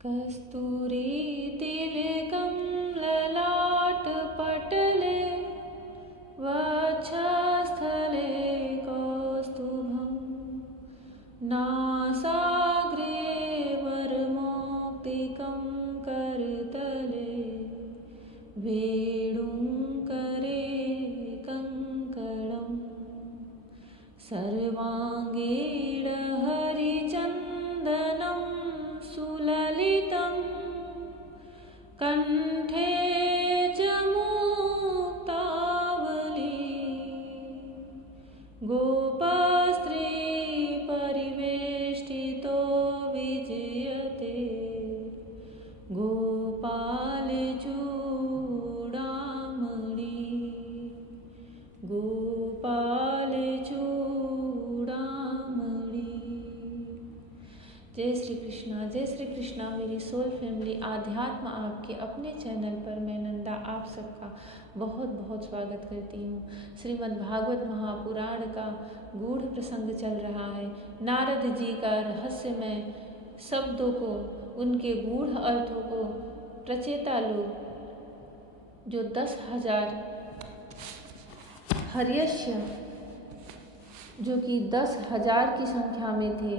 कस्तूरी तिलकं ललाटपटले वक्षस्थले कौस्तुभं नासाग्रे वरमौक्तिकं करतले वेणुकरे कङ्कणं सर्वाङ्गेण हरिचन्दनं सुललितं कण्ठे च मुक्तावली गोपस्त्री परिवेष्टितो विजयते गोपालचूडामणि गोपालचूडामणि। जय श्री कृष्णा, जय श्री कृष्णा मेरी सोल फैमिली। आध्यात्म आपके अपने चैनल पर मैं नंदा आप सबका बहुत बहुत स्वागत करती हूँ। श्रीमद् भागवत महापुराण का गूढ़ प्रसंग चल रहा है। नारद जी का रहस्यमय शब्दों को, उनके गूढ़ अर्थों को प्रचेता लोग जो 10,000 हर्यश्य जो कि 10,000 की संख्या में थे,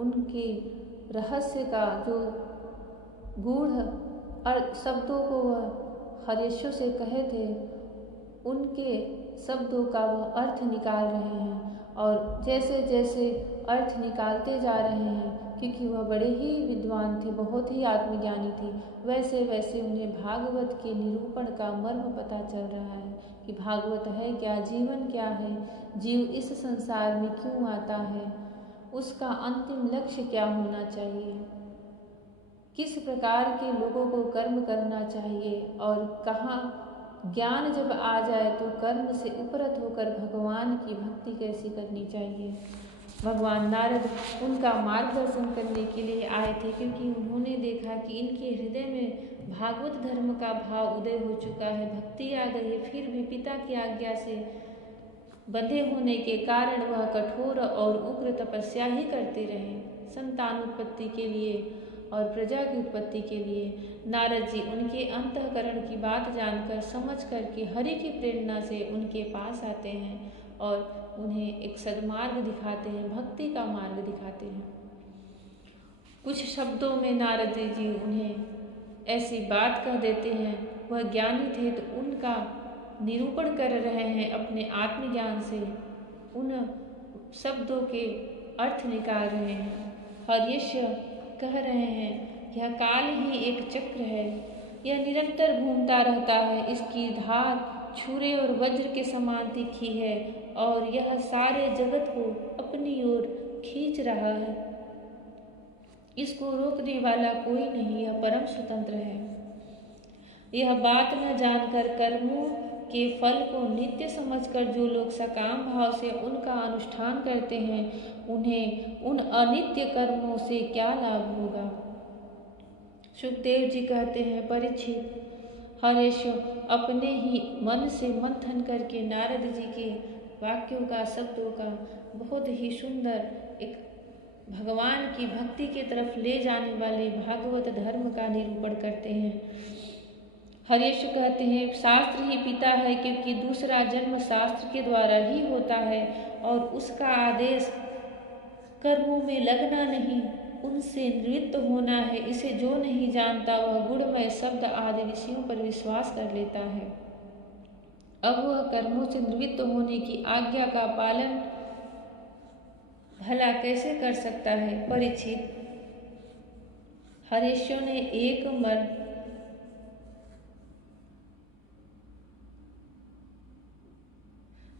उनके रहस्य का जो गूढ़ शब्दों को वह हर्यश्यों से कहे थे, उनके शब्दों का वह अर्थ निकाल रहे हैं। और जैसे जैसे अर्थ निकालते जा रहे हैं, क्योंकि वह बड़े ही विद्वान थे, बहुत ही आत्मज्ञानी थे, वैसे वैसे उन्हें भागवत के निरूपण का मर्म पता चल रहा है कि भागवत है क्या, जीवन क्या है, जीव इस संसार में क्यों आता है, उसका अंतिम लक्ष्य क्या होना चाहिए, किस प्रकार के लोगों को कर्म करना चाहिए, और कहाँ ज्ञान जब आ जाए तो कर्म से उपरत होकर भगवान की भक्ति कैसी करनी चाहिए। भगवान नारद उनका मार्गदर्शन करने के लिए आए थे, क्योंकि उन्होंने देखा कि इनके हृदय में भागवत धर्म का भाव उदय हो चुका है, भक्ति आ गई है, फिर भी पिता की आज्ञा से बंधे होने के कारण वह कठोर और उग्र तपस्या ही करते रहे संतान उत्पत्ति के लिए और प्रजा की उत्पत्ति के लिए। नारद जी उनके अंतःकरण की बात जानकर, समझ कर के हरि की प्रेरणा से उनके पास आते हैं और उन्हें एक सद्मार्ग दिखाते हैं, भक्ति का मार्ग दिखाते हैं। कुछ शब्दों में नारद जी उन्हें ऐसी बात कह देते हैं, वह ज्ञानी थे तो उनका निरूपण कर रहे हैं अपने आत्मज्ञान से, उन शब्दों के अर्थ निकाल रहे हैं। हर्यश्य कह रहे हैं, यह काल ही एक चक्र है, यह निरंतर घूमता रहता है, इसकी धार छुरे और वज्र के समान तीखी है और यह सारे जगत को अपनी ओर खींच रहा है, इसको रोकने वाला कोई नहीं, यह परम स्वतंत्र है। यह बात न जानकर कर्मों के फल को नित्य समझकर जो लोग सकाम भाव से उनका अनुष्ठान करते हैं, उन्हें उन अनित्य कर्मों से क्या लाभ होगा। सुखदेव जी कहते हैं, परीक्षित, हर्यश्व अपने ही मन से मंथन करके नारद जी के वाक्यों का, शब्दों का बहुत ही सुंदर एक भगवान की भक्ति के तरफ ले जाने वाले भागवत धर्म का निरूपण करते हैं। हर्यश्व कहते हैं, शास्त्र ही पिता है, क्योंकि दूसरा जन्म शास्त्र के द्वारा ही होता है और उसका आदेश कर्मों में लगना नहीं, उनसे निवृत्त होना है। इसे जो नहीं जानता वह गुणमय शब्द आदि विषयों पर विश्वास कर लेता है। अब वह कर्मों से निवृत्त होने की आज्ञा का पालन भला कैसे कर सकता है। परीक्षित, हर्यश्व ने एक मर्म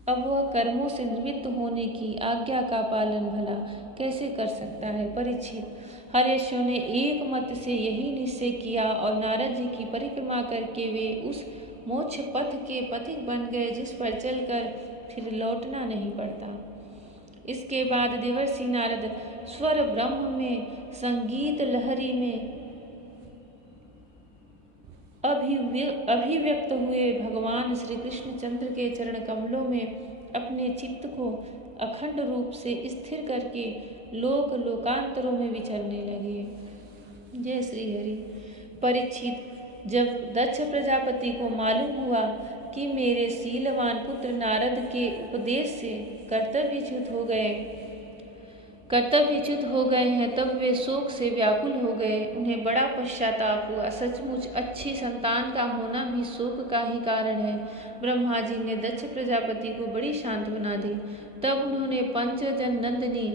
अब वह कर्मों से निवृत्त होने की आज्ञा का पालन भला कैसे कर सकता है। परीक्षित, हर्यश्व ने एक मत से यही निश्चय किया और नारद जी की परिक्रमा करके वे उस मोक्ष पथ के पथिक बन गए, जिस पर चलकर फिर लौटना नहीं पड़ता। इसके बाद देवर्षि नारद स्वर ब्रह्म में, संगीत लहरी में अभिव्यक्त हुए भगवान श्री कृष्ण चंद्र के चरण कमलों में अपने चित्त को अखंड रूप से स्थिर करके लोक लोकांतरों में विचरने लगे। जय श्री हरि। परीक्षित, जब दक्ष प्रजापति को मालूम हुआ कि मेरे शीलवान पुत्र नारद के उपदेश से कर्तव्यच्युत हो गए हैं, तब वे शोक से व्याकुल हो गए। उन्हें बड़ा पश्चाताप हुआ। सचमुच अच्छी संतान का होना भी शोक का ही कारण है। ब्रह्मा जी ने दक्ष प्रजापति को बड़ी सांत्वना दी। तब उन्होंने पंचजन नंदिनी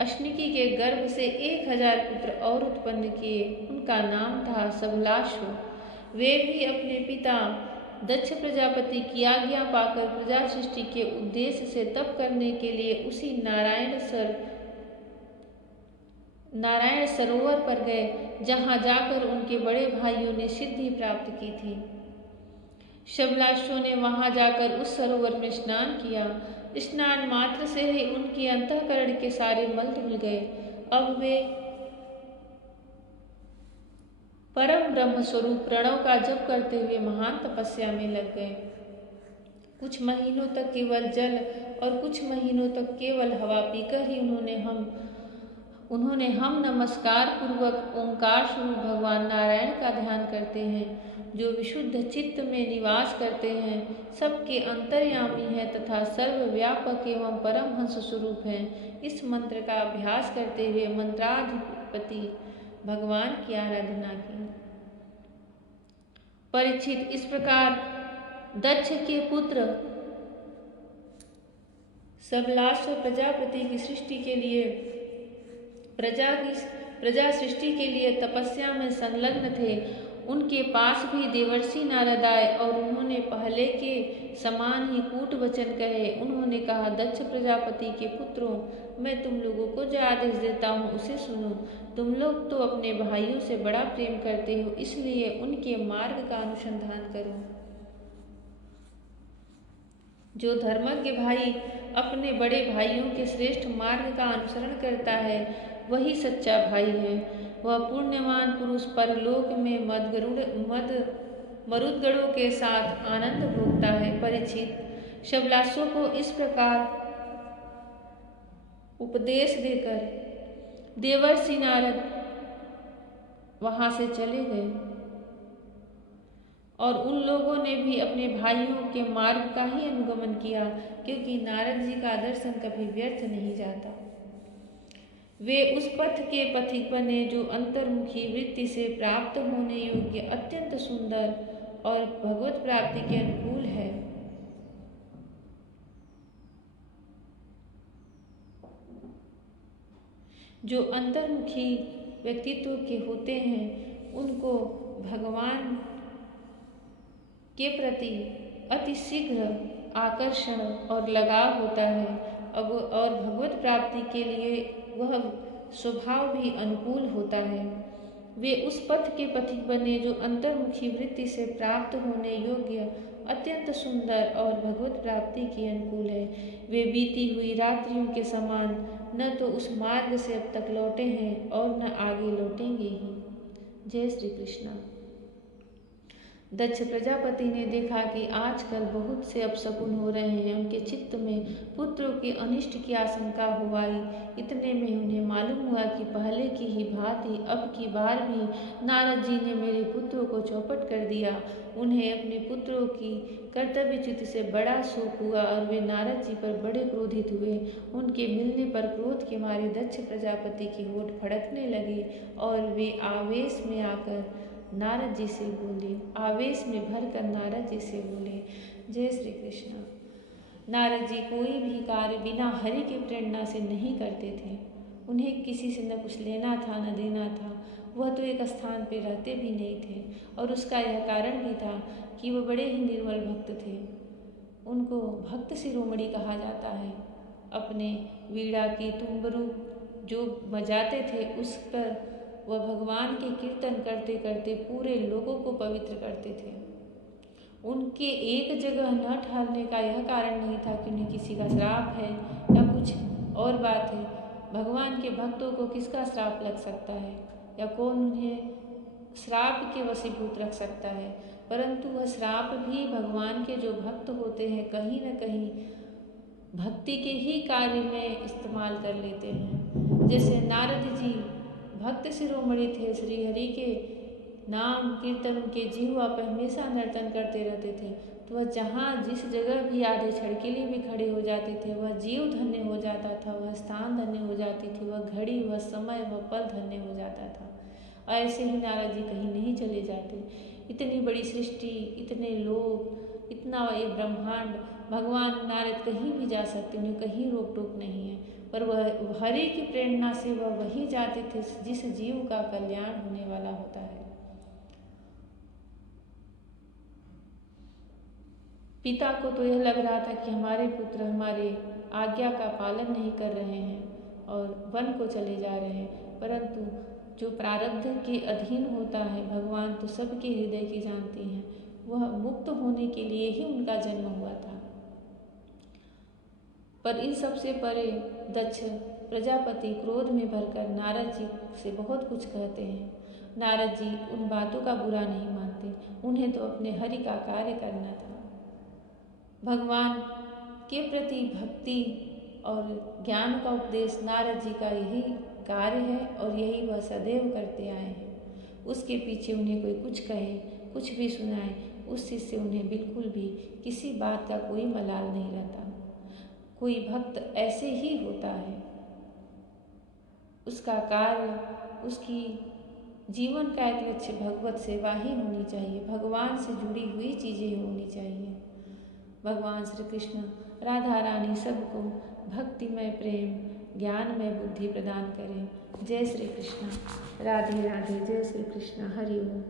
अश्निकी के गर्भ से 1000 पुत्र और उत्पन्न किए। उनका नाम था सबलाश्व। वे भी अपने पिता दक्ष प्रजापति की आज्ञा पाकर प्रजा सृष्टि के उद्देश्य से तप करने के लिए उसी नारायण सरोवर पर गए, जहाँ जाकर उनके बड़े भाइयों ने सिद्धि प्राप्त की थी। शबलाश्व ने वहां जाकर उस सरोवर में स्नान किया। स्नान मात्र से ही उनके अंतःकरण के सारे मल धुल गए। अब वे परम ब्रह्म स्वरूप प्रणव का जप करते हुए महान तपस्या में लग गए। कुछ महीनों तक केवल जल और कुछ महीनों तक केवल हवा पीकर ही उन्होंने हम नमस्कार पूर्वक ओंकार स्वरूप भगवान नारायण का ध्यान करते हैं, जो विशुद्ध चित्त में निवास करते हैं, सबके अंतर्यामी हैं तथा सर्वव्यापक एवं परमहंस स्वरूप हैं। इस मंत्र का अभ्यास करते हुए मंत्राधिपति भगवान की आराधना की। परीक्षित, इस प्रकार दक्ष के पुत्र सबलाश्व प्रजापति की सृष्टि के लिए प्रजा सृष्टि के लिए तपस्या में संलग्न थे। उनके पास भी देवर्षि नारद आए और उन्होंने पहले के समान ही कूट वचन कहे। उन्होंने कहा, दक्ष प्रजापति के पुत्रों, मैं तुम लोगों को जो आदेश देता हूँ उसे सुनो। तुम लोग तो अपने भाइयों से बड़ा प्रेम करते हो, इसलिए उनके मार्ग का अनुसंधान करो। जो धर्मज्ञ भाई अपने बड़े भाइयों के श्रेष्ठ मार्ग का अनुसरण करता है, वही सच्चा भाई है। वह पुण्यवान पुरुष परलोक में मरुदगणों के साथ आनंद भोगता है। परीक्षित, शबलाश्व को इस प्रकार उपदेश देकर देवर्षि नारद वहां से चले गए और उन लोगों ने भी अपने भाइयों के मार्ग का ही अनुगमन किया, क्योंकि नारद जी का दर्शन कभी व्यर्थ नहीं जाता। वे उस पथ के पथिक बने जो अंतर्मुखी वृत्ति से प्राप्त होने योग्य, अत्यंत सुंदर और भगवत प्राप्ति के अनुकूल है। जो अंतर्मुखी व्यक्तित्व के होते हैं, उनको भगवान के प्रति अति शीघ्र आकर्षण और लगाव होता है और भगवत प्राप्ति के लिए वह स्वभाव भी अनुकूल होता है। वे उस पथ के पथिक बने जो अंतर्मुखी वृत्ति से प्राप्त होने योग्य, अत्यंत सुंदर और भगवत प्राप्ति के अनुकूल है। वे बीती हुई रात्रियों के समान न तो उस मार्ग से अब तक लौटे हैं और न आगे लौटेंगे ही। जय श्री कृष्ण। दक्ष प्रजापति ने देखा कि आजकल बहुत से अपशकुन हो रहे हैं। उनके चित्त में पुत्रों के अनिष्ट की आशंका हो आई। इतने में उन्हें मालूम हुआ कि पहले की ही भांति अब की बार भी नारद जी ने मेरे पुत्रों को चौपट कर दिया। उन्हें अपने पुत्रों की कर्तव्यच्युति से बड़ा शोक हुआ और वे नारद जी पर बड़े क्रोधित हुए। उनके मिलने पर क्रोध के मारे दक्ष प्रजापति की होठ फड़कने लगे और वे आवेश में नारद जी से बोले। जय श्री कृष्ण। नारद जी कोई भी कार्य बिना हरि की प्रेरणा से नहीं करते थे। उन्हें किसी से न कुछ लेना था न देना था। वह तो एक स्थान पर रहते भी नहीं थे और उसका यह कारण भी था कि वह बड़े ही निर्मल भक्त थे। उनको भक्त शिरोमणि कहा जाता है। अपने वीणा की तुम्बरू जो बजाते थे, उस पर वह भगवान के कीर्तन करते करते पूरे लोगों को पवित्र करते थे। उनके एक जगह न ठहरने का यह कारण नहीं था कि उन्हें किसी का श्राप है या कुछ और बात है। भगवान के भक्तों को किसका श्राप लग सकता है या कौन उन्हें श्राप के वशीभूत रख सकता है। परंतु वह श्राप भी भगवान के जो भक्त होते हैं, कहीं न कहीं भक्ति के ही कार्य में इस्तेमाल कर लेते हैं। जैसे नारद जी भक्त शिरोमणि थे, श्री हरि के नाम कीर्तन के जीवा पर हमेशा नर्तन करते रहते थे। तो वह जहाँ जिस जगह भी आधे क्षण के लिए भी खड़े हो जाते थे, वह जीव धन्य हो जाता था, वह स्थान धन्य हो जाती थी, वह घड़ी, वह समय, वह पल धन्य हो जाता था। और ऐसे ही नारद जी कहीं नहीं चले जाते। इतनी बड़ी सृष्टि, इतने लोग, इतना ये ब्रह्मांड, भगवान नारद कहीं भी जा सकते, उन्हें कहीं रोक टोक नहीं है। पर वह हरि की प्रेरणा से वह वहीं जाते थे जिस जीव का कल्याण होने वाला होता है। पिता को तो यह लग रहा था कि हमारे पुत्र हमारे आज्ञा का पालन नहीं कर रहे हैं और वन को चले जा रहे हैं, परंतु जो प्रारब्ध के अधीन होता है, भगवान तो सबके हृदय की जानते हैं। वह मुक्त होने के लिए ही उनका जन्म हुआ था। पर इन सबसे परे दक्ष प्रजापति क्रोध में भरकर नारद जी से बहुत कुछ कहते हैं। नारद जी उन बातों का बुरा नहीं मानते, उन्हें तो अपने हरि का कार्य करना था। भगवान के प्रति भक्ति और ज्ञान का उपदेश नारद जी का यही कार्य है और यही वह सदैव करते आए हैं। उसके पीछे उन्हें कोई कुछ कहे, कुछ भी सुनाए, उस चीज़ से उन्हें बिल्कुल भी किसी बात का कोई मलाल नहीं रहता। कोई भक्त ऐसे ही होता है, उसका कार्य, उसकी जीवन का एक लक्ष्य भगवत सेवा ही होनी चाहिए, भगवान से जुड़ी हुई चीज़ें होनी चाहिए। भगवान श्री कृष्ण राधा रानी सबको भक्तिमय प्रेम, ज्ञानमय बुद्धि प्रदान करें। जय श्री कृष्ण। राधे राधे। जय श्री कृष्ण। हरि ओम।